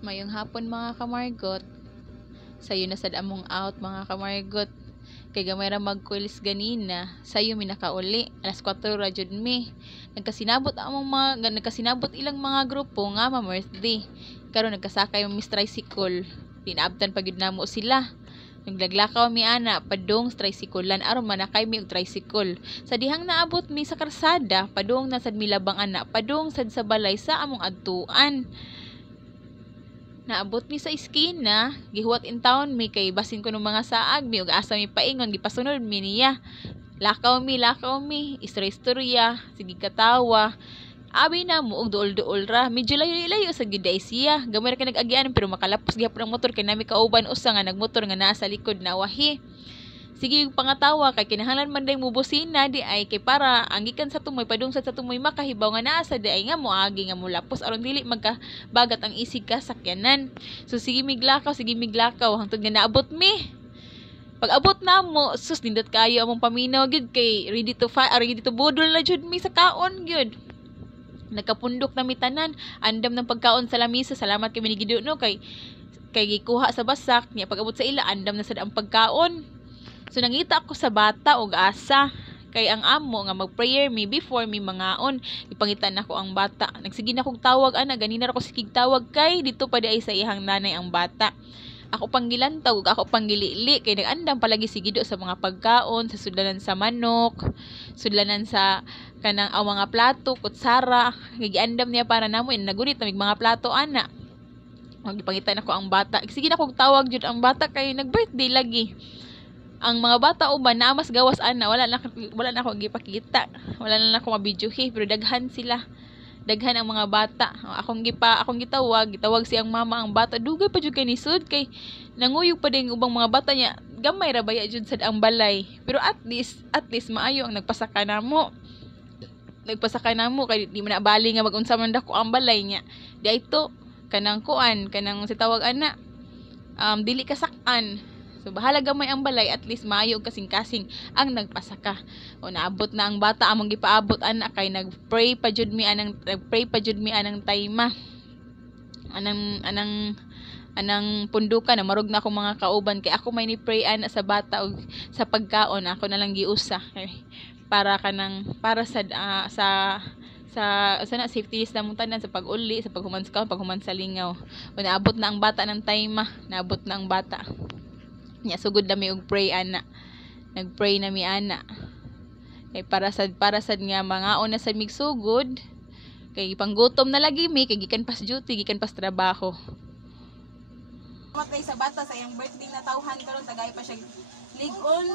Mayong hapon mga kamargot. Sayo na sad among out mga kamargot. Kay gamay ra mag-quiz ganina. Sayo mi nakauli. Alas 4 ra jud mi. Nagkasinabot ilang mga grupo nga ma-birthday. Karon nagkasakay mo Miss Tricycle. Dinaabtan pagid namo sila. Naglaglakaw mi ana padung tricyclean aron manakay mi og tricycle. Sa dihang naabot mi sa karsada, padung na sad mi labang ana, padung sad sa balay sa among adtuan. Naabot mi sa iskina, gihuwat in town mi kay basin ko ng mga saag mi ug asa mi paingon gipasunod mi niya. Lakaw mi, istorya, sige katawa. Abi na mo og duol-duol ra, medyo layo-layo sa giday siya. Gamay ra kay nag-agian pero makalapos gyapon ang motor kay nami kauban usa nga nagmotor nga naa sa likod na wahi. Sige yung pangatawa kay kinahanglan man day mo busina di ay kay para ang gikan sa tumoy padungsad sa tumoy makahibaw nga naa sa di ay nga moagi nga molapos aron dili magkabagat ang isig ka sakyanan. So sige miglakaw hangtod nga naabot mi. Pag abot na mo, sus nindot kayo among paminaw gyud kay ready to budol na jud mi sa kaon gyud. Nagkapundok na mi tanan, andam ng pagkaon sa lamisa. Salamat kay minigido no kay gikuha sa basak niya pag abot sa ila andam na sad ang pagkaon. So nangita ako sa bata og asa kay ang amo nga mag-prayer me before mi mangaon. Ipangitan nako ang bata. Nagsige na kog tawag ana ganina ra ko sikig tawag kay dito pa di ay sa iyang nanay ang bata. Ako panggilantaw ug ako panggilili kay nagandam palagi sigido sa mga pagkaon, sa sudlanan sa manok, sudlanan sa kanang mga plato, kutsara, giandam niya para namo nagunit na mga plato ana. Magipangitan nako ang bata. Sige na kog tawag jud ang bata kay nag-birthday lagi. Ang mga bata uban na mas gawas ana wala na ako gipakita. Wala na ako mabidyohi pero daghan sila. Daghan ang mga bata. Akong gitawag siyang mama ang bata. Dugay pa jud kay nisud kay nanguyog pa ding ubang mga bata niya. Gamay ra baya jud sad ang balay. Pero at least maayo ang nagpasaka namo. Kay di man na bali nga mag-unsa man dako ang balay niya. Di ay to kanang si tawag ana. Dili kasakan. So bahala gamay ang balay at least maayo kasing-kasing ang nagpasaka. O naabot na ang bata among gipaabot ana kay nagpray pa jud mi anang tayma. Anang pundukan na marog na akong mga kauban kay ako may ni pray ana sa bata og sa pagkaon ako na lang giusa para sa safety list na mong tanan sa pag-uli, sa paghuman sa lingaw. O naabot na ang bata ng tayma, naabot na ang bata. Nya sugod na mi og pray ana. Nagpray na mi ana. Kay para sad nga mangaon na sa migsugod. Kay panggutom na lagi mi kay gikan pas duty, gikan pas trabaho. Matay sa bata sa iyang birthday na tawhan karon tagay pa siya ligon,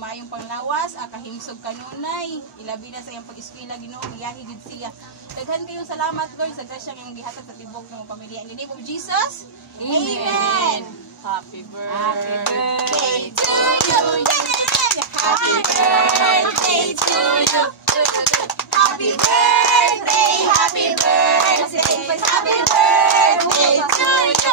mayong panglawas, kahimsog kanunay, ilabi na sa iyang pag-eskwela Ginoo, giyahi gid siya. Daghan kayo salamat Lord sa grasya nga imong gihatag sa tibok ng pamilya. In the name of Jesus. Amen. Happy birthday to you. Happy birthday to you. Happy birthday, happy birthday, happy birthday to you.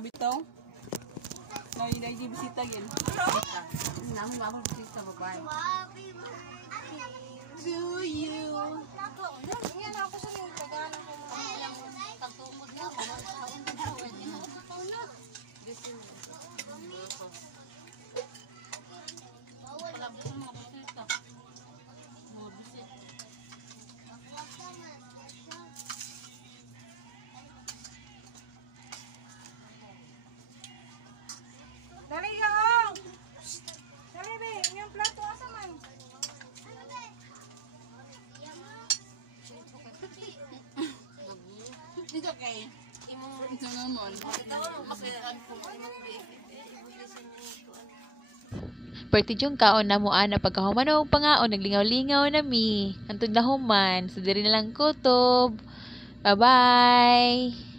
Nabitaw. Nai bisita gin. Namun mabal bisita babae. To you. Yan ako sa yung pagana ko yung tagtumod na ko sa unang tawad niya. Palabot mo bisita. Mo bisita. Dali ka oh. Dali be, yung plato asa man. Dito kay imong Ito naman. tawo mo kasi ko imong Pertidyong kaon na mo ana pagkahuman og pangaon naglingaw-lingaw na mi. Antud na human, so diri na lang kutob. Bye-bye.